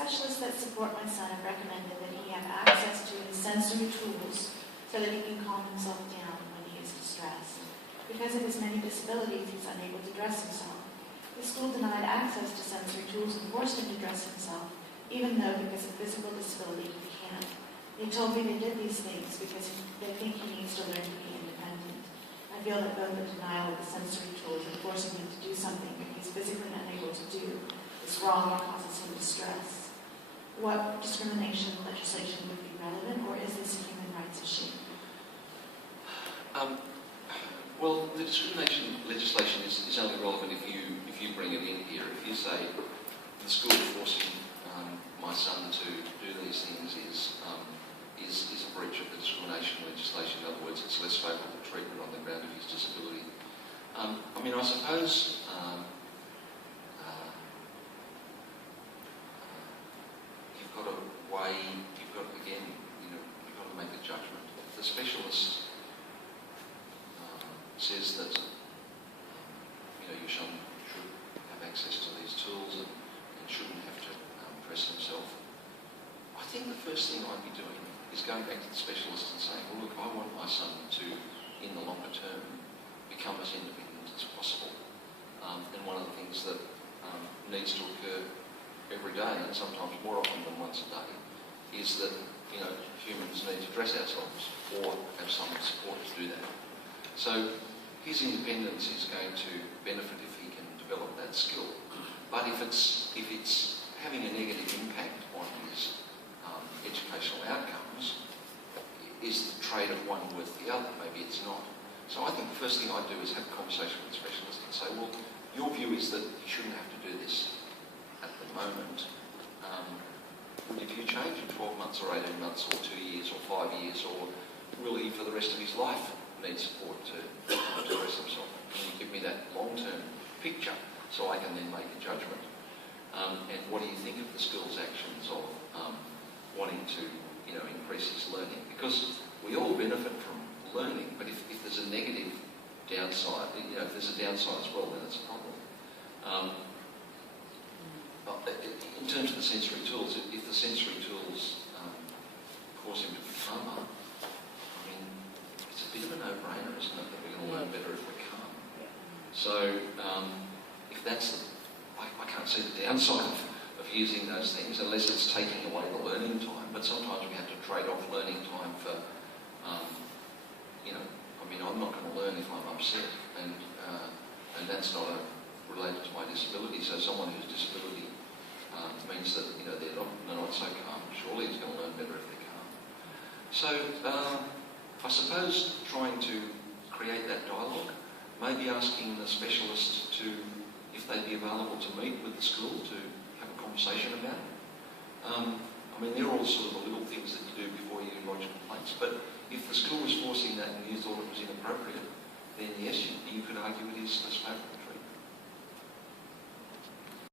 specialists that support my son have recommended that he have access to his sensory tools so that he can calm himself down when he is distressed. Because of his many disabilities, he's unable to dress himself. The school denied access to sensory tools and forced him to dress himself, even though because of physical disability he can't. They told me they did these things because they think he needs to learn to be independent. I feel that both the denial of the sensory tools and forcing him to do something that he's physically unable to do is wrong and causes him distress. What discrimination legislation would be relevant, or is this a human rights issue? Well, the discrimination legislation is only relevant if you bring it in here. If you say the school forcing my son to do these things is a breach of the discrimination legislation. In other words, it's less favourable treatment on the ground of his disability. I suppose you've got to weigh. You've got to make a judgment. If the specialist says that your son should have access to these tools and shouldn't have to dress himself, I think the first thing I'd be doing is going back to the specialist and saying, well, look, I want my son to, in the longer term, become as independent as possible. And one of the things that needs to occur every day, and sometimes more often than once a day, is that humans need to dress ourselves or have some support to do that. So his independence is going to benefit if he can develop that skill. But if it's having a negative impact on his educational outcomes, is the trade of one worth the other? Maybe it's not. So I think the first thing I'd do is have a conversation with the specialist and say, well, your view is that he shouldn't have to do this at the moment. Would your view change in 12 months or 18 months or 2 years or 5 years, or will he for the rest of his life need support to dress himself? Can you give me that long-term picture so I can then make a judgment? And what do you think of the school's actions of wanting to increase his learning? Because we all benefit from learning, but if there's a negative downside, if there's a downside as well, then it's a problem. In terms of the sensory tools, if the sensory tools cause him to be calmer, it's a bit of a no-brainer, isn't it, that we're going to learn better if we're calm. So if that's I can't see the downside of using those things unless it's taking away the learning time. But sometimes we have to trade off learning time for, I'm not going to learn if I'm upset, and that's not related to my disability. So someone whose disability means that they're not so calm. Surely he's going to learn better if they're calm. So I suppose trying to create that dialogue, maybe asking the specialist if they'd be available to meet with the school to have a conversation about it. They're all sort of the little things that you do before you lodge complaints, but if the school was forcing that and you thought it was inappropriate, then yes, you could argue it is less favourable.